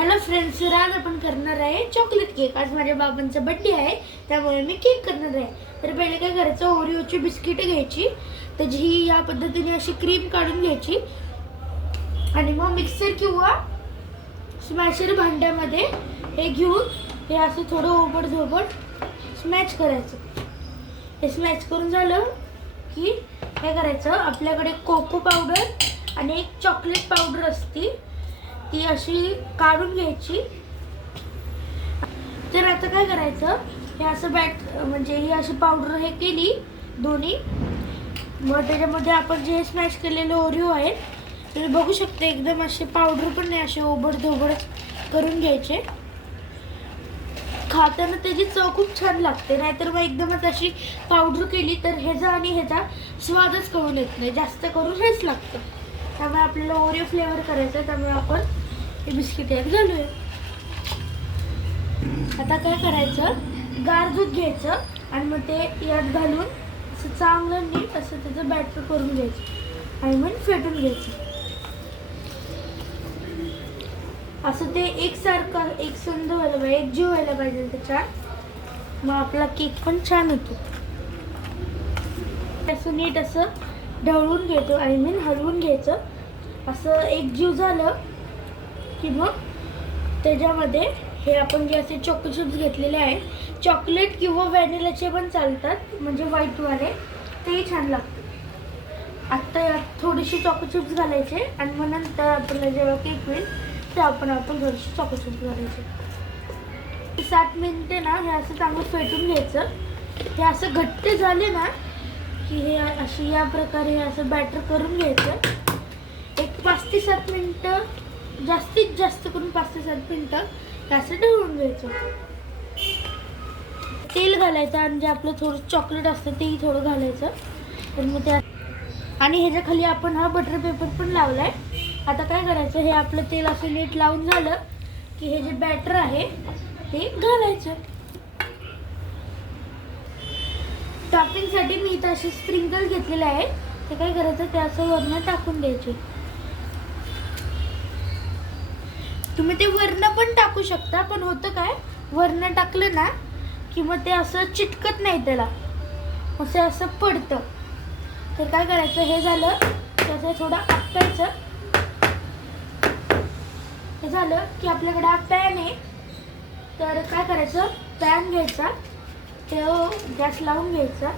Hello friends, तर आज आपण करणार आहे चॉकलेट केक. आज माझ्या बाबांचा बर्थडे आहे, त्यामुळे मी केक करणार आहे. तर पहिले काय करायचं, ओरिओची बिस्किट घ्यायची, त्याची या पद्धतीने अशी क्रीम काढून घ्यायची आणि मग मिक्सर किंवा स्मॅशर भांड्यामध्ये हे घेऊन हे असं थोडं ओबड-धोबड स्मॅश करायचं. हे स्मॅश करून झालं की काय करायचं, आपल्याकडे कोको पावडर आणि एक चॉकलेट पावडर असती, ती अशी काढून घ्यायची. तर आता काय करायचं, हे असं म्हणजे ही अशी पावडर हे केली दोन्ही. मग त्याच्यामध्ये आपण जे स्मॅश केलेले ओरिओ आहेत तुम्ही बघू शकता, एकदम असे पावडर पण नाही, असे ओबड-धोबड करून घ्यायचे. खाताना त्याची चव खूप छान लागते. नाहीतर मग एकदमच अशी पावडर केली तर ह्याचा आणि ह्याचा स्वादच कळून येत नाही, जास्त करून हेच लागतं. त्यामुळे आपल्याला ओरिओ फ्लेवर करायचं, त्यामुळे आपण हे बिस्किट यात घालूया. आता काय करायचं, गार दूध घ्यायचं आणि मग ते यात घालून असं चांगलं नीट असं त्याचं बॅटर करून घ्यायचं आणि मग फेटून घ्यायचं. असं ते एकसारखं एकसंध व्हायला पाहिजे, एकजीव व्हायला पाहिजे त्याच्यात, मग आपला केक पण छान होतो. असं नीट असं ढवळून घ्यायचं, हलवून घ्यायचं. असं एकजीव झालं की मग त्याच्यामध्ये हे आपण जे असे चॉको चिप्स घेतलेले आहेत, चॉकलेट किंवा व्हॅनिलाचे पण चालतात, म्हणजे व्हाईटवाले, तेही छान लागतं. आत्ता यात थोडीशी चॉको चिप्स घालायचे आणि मग नंतर आपल्याला जेव्हा केक होईल ते आपण थोडीशी चॉको चिप्स घालायचे. 7 मिनिटे ना हे असं चांगलं फेटून घ्यायचं. हे असं घट्ट झाले ना की हे अशी या प्रकारे हे असं बॅटर करून घ्यायचं. एक 5 ते 7 मिनिटं, जास्तीत जास्त करून 5 ते 7 मिनिटं हे असं ढवळून घ्यायचं. तेल घालायचं आणि जे आपलं थोडं चॉकलेट असतं तेही थोडं घालायचं. तर मग ते आणि ह्याच्या खाली आपण हा बटर पेपर पण लावलाय. आता काय करायचं, हे आपलं तेल असं नीट लावून झालं की हे जे बॅटर आहे ते घालायचं. टॉपिंगसाठी मी इथं असे स्प्रिंकल घेतलेले आहे, ते काय करायचं, ते असं वरनं टाकून द्यायचे. तुम्ही ते वरनं पण टाकू शकता, पण होतं काय, वरनं टाकलं ना की मग ते असं चिटकत नाही, त्याला असं पडतं. तर काय करायचं, हे झालं त्याचं थोडं आपटायचं. हे झालं की आपल्याकडे हा पॅन आहे, तर काय करायचं, पॅन घ्यायचा, ते गॅस लावून घ्यायचा.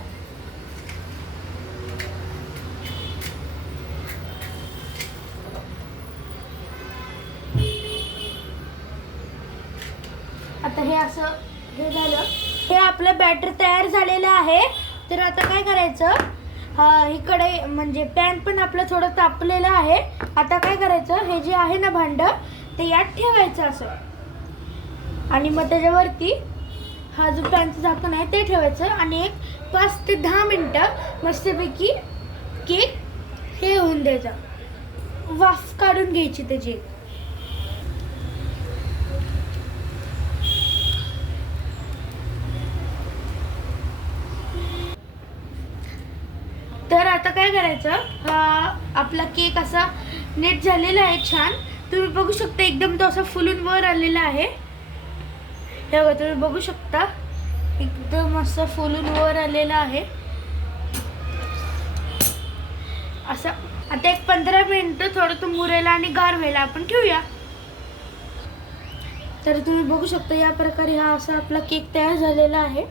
आता हे असं हे झालं, हे आपलं बॅटर तयार झालेलं आहे. तर आता काय करायचं, इकडे म्हणजे पॅन पण आपलं थोडं तापलेलं आहे. आता काय करायचं, हे जे आहे ना भांडं, ते यात ठेवायचं असं, आणि मग त्याच्यावरती हा जो पॅनचं झाकण आहे ते ठेवायचं आणि एक 5 ते 10 मिनिटं मस्तपैकी केक हे होऊन द्यायचा, वाफ काढून घ्यायची त्याची. तर आता काय करायचं, आपला केक असा नीट झालेला आहे, छान. तुम्ही बघू शकता, एकदम तो असा फुलून वर आलेला आहे. हे बघा, तुम्ही बघू शकता, एकदम असं फुलून वर आलेला आहे असं. आता एक 15 मिनिटं थोडं तो मुरायला आणि गार व्हायला आपण ठेवूया. तर तुम्ही बघू शकता, या प्रकारे हा असा आपला केक तयार झालेला आहे.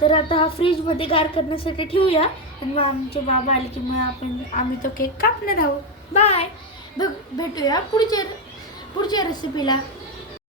तर आता हा फ्रीजमध्ये गार करण्यासाठी ठेवूया आणि मग आमचे बाबा आले की मग आम्ही तो केक कापणार आहोत. बाय, भेटूया पुढच्या रेसिपीला.